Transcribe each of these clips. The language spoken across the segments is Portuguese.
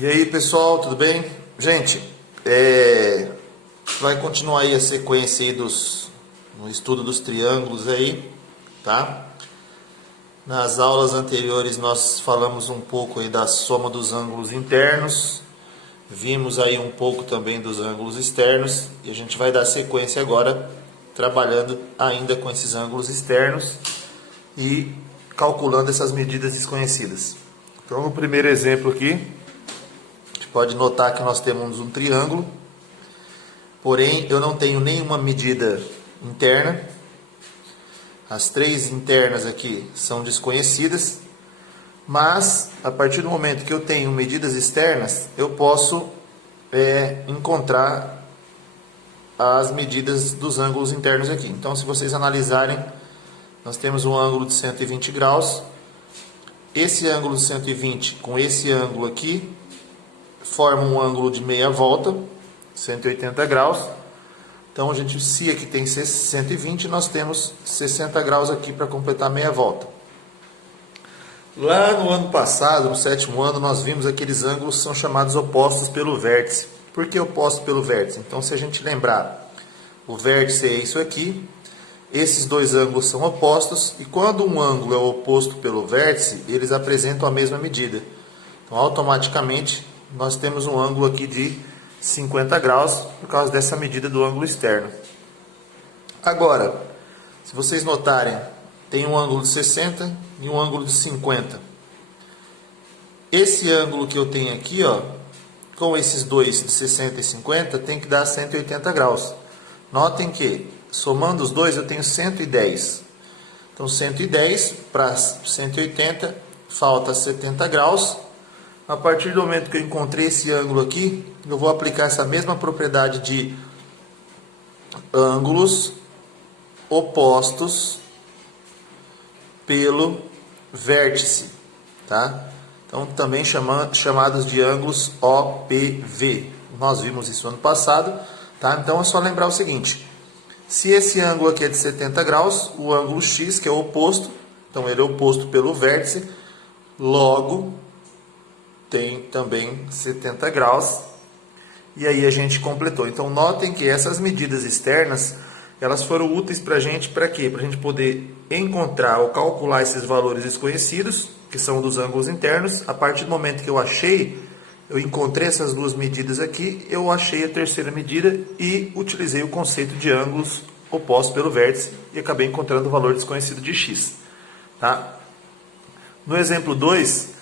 E aí pessoal, tudo bem? Gente, vai continuar aí a sequência aí no estudo dos triângulos aí, tá? Nas aulas anteriores nós falamos um pouco aí da soma dos ângulos internos, vimos aí um pouco também dos ângulos externos e a gente vai dar sequência agora trabalhando ainda com esses ângulos externos e calculando essas medidas desconhecidas. Então no primeiro exemplo aqui, pode notar que nós temos um triângulo, porém eu não tenho nenhuma medida interna. As três internas aqui são desconhecidas, mas a partir do momento que eu tenho medidas externas, eu posso encontrar as medidas dos ângulos internos aqui. Então, se vocês analisarem, nós temos um ângulo de 120 graus. Esse ângulo de 120 com esse ângulo aqui forma um ângulo de meia volta, 180 graus. Então, se aqui tem 120, nós temos 60 graus aqui para completar meia volta. Lá no ano passado, no sétimo ano, nós vimos aqueles ângulos que são chamados opostos pelo vértice. Por que oposto pelo vértice? Então, se a gente lembrar, o vértice é isso aqui, esses dois ângulos são opostos, e quando um ângulo é oposto pelo vértice, eles apresentam a mesma medida. Então, automaticamente, nós temos um ângulo aqui de 50 graus por causa dessa medida do ângulo externo. Agora, se vocês notarem, tem um ângulo de 60 e um ângulo de 50. Esse ângulo que eu tenho aqui, ó, com esses dois de 60 e 50, tem que dar 180 graus. Notem que, somando os dois, eu tenho 110. Então, 110 para 180, falta 70 graus. A partir do momento que eu encontrei esse ângulo aqui, eu vou aplicar essa mesma propriedade de ângulos opostos pelo vértice, tá? Então, também chamados de ângulos OPV. Nós vimos isso ano passado, tá? Então, é só lembrar o seguinte: se esse ângulo aqui é de 70 graus, o ângulo X, que é o oposto, então ele é oposto pelo vértice, logo tem também 70 graus, e aí a gente completou. Então, notem que essas medidas externas, elas foram úteis para a gente, para quê? Para a gente poder encontrar ou calcular esses valores desconhecidos, que são dos ângulos internos. A partir do momento que eu encontrei essas duas medidas aqui, eu achei a terceira medida e utilizei o conceito de ângulos opostos pelo vértice e acabei encontrando o valor desconhecido de x. Tá? No exemplo 2,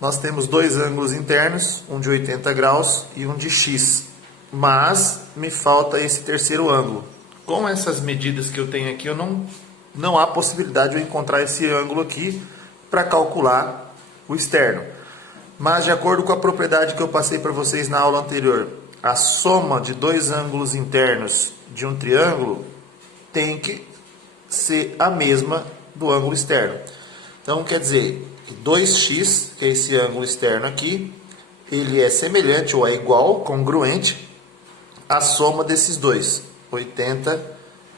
nós temos dois ângulos internos, um de 80 graus e um de x, mas me falta esse terceiro ângulo. Com essas medidas que eu tenho aqui, não há possibilidade de eu encontrar esse ângulo aqui para calcular o externo. Mas, de acordo com a propriedade que eu passei para vocês na aula anterior, a soma de dois ângulos internos de um triângulo tem que ser a mesma do ângulo externo. Então, quer dizer, 2x, que é esse ângulo externo aqui, ele é semelhante ou é igual, congruente, à soma desses dois, 80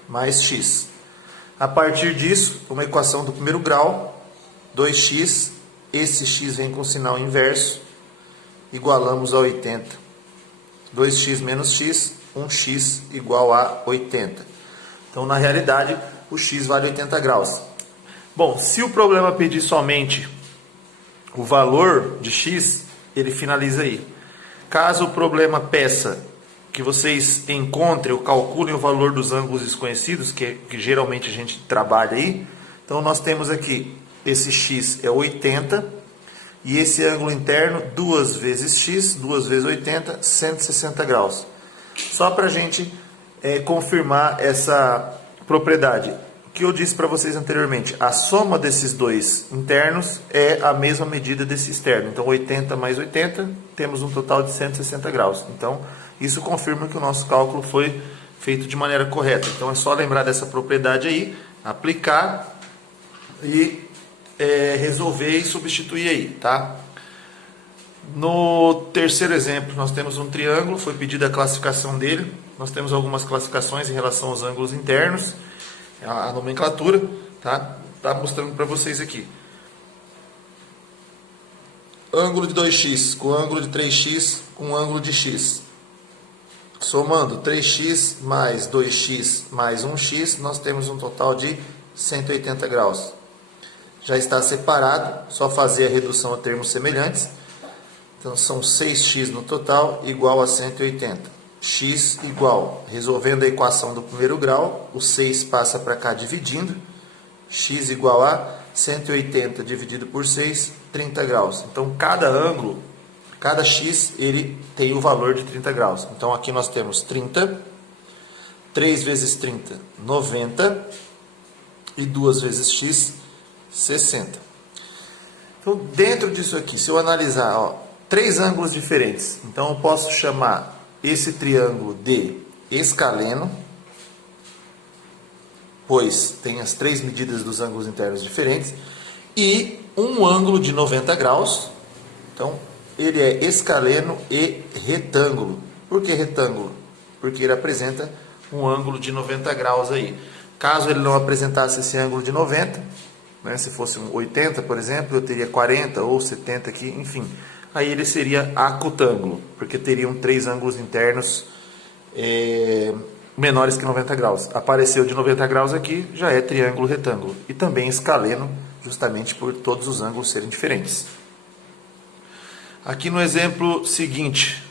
mais x. A partir disso, uma equação do primeiro grau, 2x, esse x vem com sinal inverso, igualamos a 80. 2x menos x, 1x igual a 80. Então, na realidade, o x vale 80 graus. Bom, se o problema pedir somente o valor de x, ele finaliza aí. Caso o problema peça que vocês encontrem ou calculem o valor dos ângulos desconhecidos, que geralmente a gente trabalha aí, então nós temos aqui, esse x é 80, e esse ângulo interno, 2 vezes x, 2 vezes 80, 160 graus. Só para a gente confirmar essa propriedade. O que eu disse para vocês anteriormente, a soma desses dois internos é a mesma medida desse externo. Então, 80 mais 80, temos um total de 160 graus. Então, isso confirma que o nosso cálculo foi feito de maneira correta. Então, é só lembrar dessa propriedade aí, aplicar e resolver e substituir aí, tá? No terceiro exemplo, nós temos um triângulo, foi pedida a classificação dele. Nós temos algumas classificações em relação aos ângulos internos. A nomenclatura, tá mostrando para vocês aqui. ângulo de 2x com ângulo de 3x com ângulo de x. Somando 3x mais 2x mais 1x, nós temos um total de 180 graus. Já está separado, só fazer a redução a termos semelhantes. Então são 6x no total, igual a 180. X igual, resolvendo a equação do primeiro grau, o 6 passa para cá dividindo. X igual a 180 dividido por 6, 30 graus. Então cada ângulo, cada x, ele tem o valor de 30 graus. Então aqui nós temos 30, 3 vezes 30, 90, e 2 vezes x, 60. Então dentro disso aqui, se eu analisar, ó, 3 ângulos diferentes, então eu posso chamar esse triângulo de escaleno, pois tem as 3 medidas dos ângulos internos diferentes, e um ângulo de 90 graus, então ele é escaleno e retângulo. Por que retângulo? Porque ele apresenta um ângulo de 90 graus aí. Caso ele não apresentasse esse ângulo de 90, né, se fosse um 80, por exemplo, eu teria 40 ou 70 aqui, enfim. Aí ele seria acutângulo, porque teriam 3 ângulos internos menores que 90 graus. Apareceu de 90 graus aqui, já é triângulo retângulo. E também escaleno, justamente por todos os ângulos serem diferentes. Aqui no exemplo seguinte,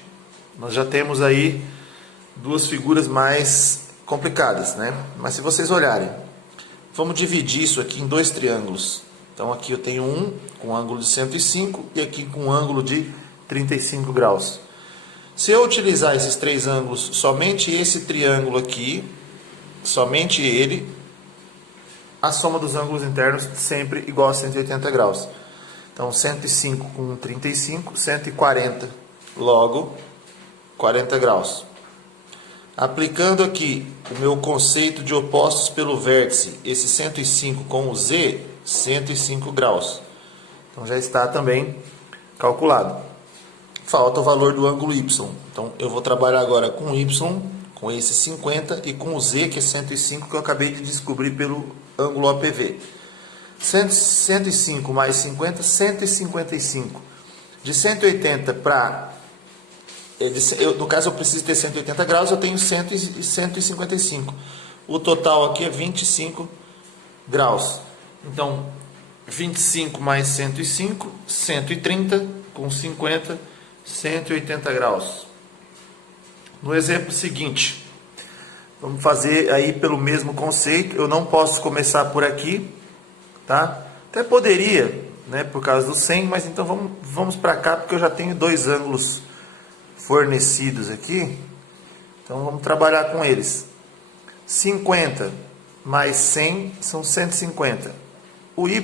nós já temos aí 2 figuras mais complicadas, né? Mas se vocês olharem, vamos dividir isso aqui em 2 triângulos. Então aqui eu tenho um com ângulo de 105 e aqui com ângulo de 35 graus. Se eu utilizar esses 3 ângulos, somente esse triângulo aqui, somente ele, a soma dos ângulos internos sempre igual a 180 graus. Então 105 com 35, 140, logo 40 graus. Aplicando aqui o meu conceito de opostos pelo vértice, esse 105 com o z, 105 graus. Então já está também calculado. Falta o valor do ângulo y. Então eu vou trabalhar agora com y, com esse 50, e com o z, que é 105, que eu acabei de descobrir pelo ângulo OPV. 105 mais 50, 155. De 180 para... no caso eu preciso ter 180 graus, eu tenho 155. O total aqui é 25 graus. Então, 25 mais 105, 130, com 50, 180 graus. No exemplo seguinte, vamos fazer aí pelo mesmo conceito. Eu não posso começar por aqui, tá? Até poderia, né, por causa do 100, mas então vamos para cá, porque eu já tenho 2 ângulos fornecidos aqui. Então vamos trabalhar com eles. 50 mais 100 são 150. O y,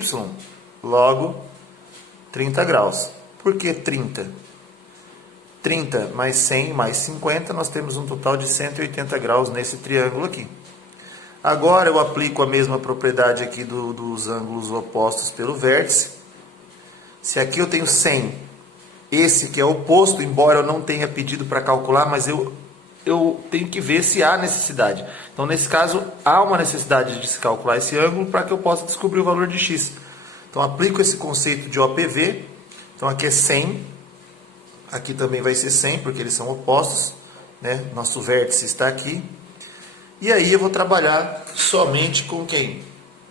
logo 30 graus. Por que 30? 30 mais 100 mais 50, nós temos um total de 180 graus nesse triângulo aqui. Agora eu aplico a mesma propriedade aqui dos ângulos opostos pelo vértice. Se aqui eu tenho 100, esse que é oposto, embora eu não tenha pedido para calcular, mas eu tenho que ver se há necessidade. Então, nesse caso, há uma necessidade de se calcular esse ângulo para que eu possa descobrir o valor de x. Então, aplico esse conceito de OPV. Então, aqui é 100. Aqui também vai ser 100, porque eles são opostos, né? Nosso vértice está aqui. E aí eu vou trabalhar somente com quem?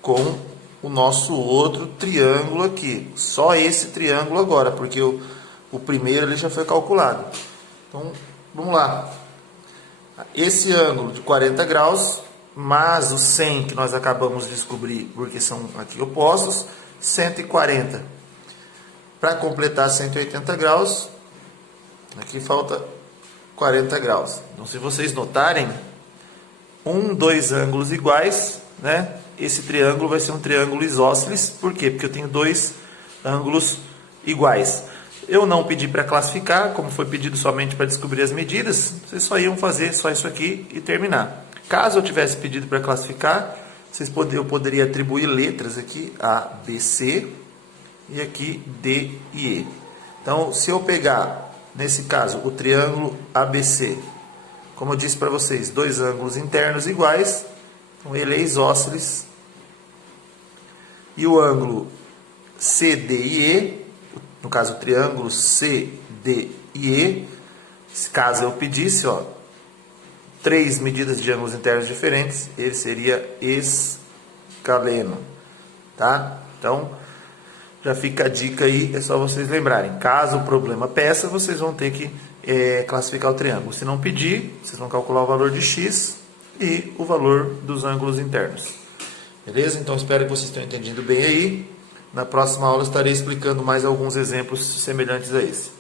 Com o nosso outro triângulo aqui. Só esse triângulo agora, porque o primeiro ele já foi calculado. Então, vamos lá. Esse ângulo de 40 graus, mais o 100 que nós acabamos de descobrir, porque são aqui opostos, 140. Para completar 180 graus, aqui falta 40 graus. Então, se vocês notarem, 2 ângulos iguais, né? Esse triângulo vai ser um triângulo isósceles. Por quê? Porque eu tenho 2 ângulos iguais. Eu não pedi para classificar, como foi pedido somente para descobrir as medidas, vocês só iam fazer só isso aqui e terminar. Caso eu tivesse pedido para classificar, eu poderia atribuir letras aqui, A, B, C, e aqui D e E. Então, se eu pegar, nesse caso, o triângulo ABC, como eu disse para vocês, 2 ângulos internos iguais, então ele é isósceles, e o ângulo CD e E, no caso o triângulo CDE, caso eu pedisse, ó, 3 medidas de ângulos internos diferentes, ele seria escaleno, tá? Então, já fica a dica aí, é só vocês lembrarem. Caso o problema peça, vocês vão ter que classificar o triângulo. Se não pedir, vocês vão calcular o valor de x e o valor dos ângulos internos. Beleza? Então, espero que vocês tenham entendido bem aí. Na próxima aula, eu estarei explicando mais alguns exemplos semelhantes a esse.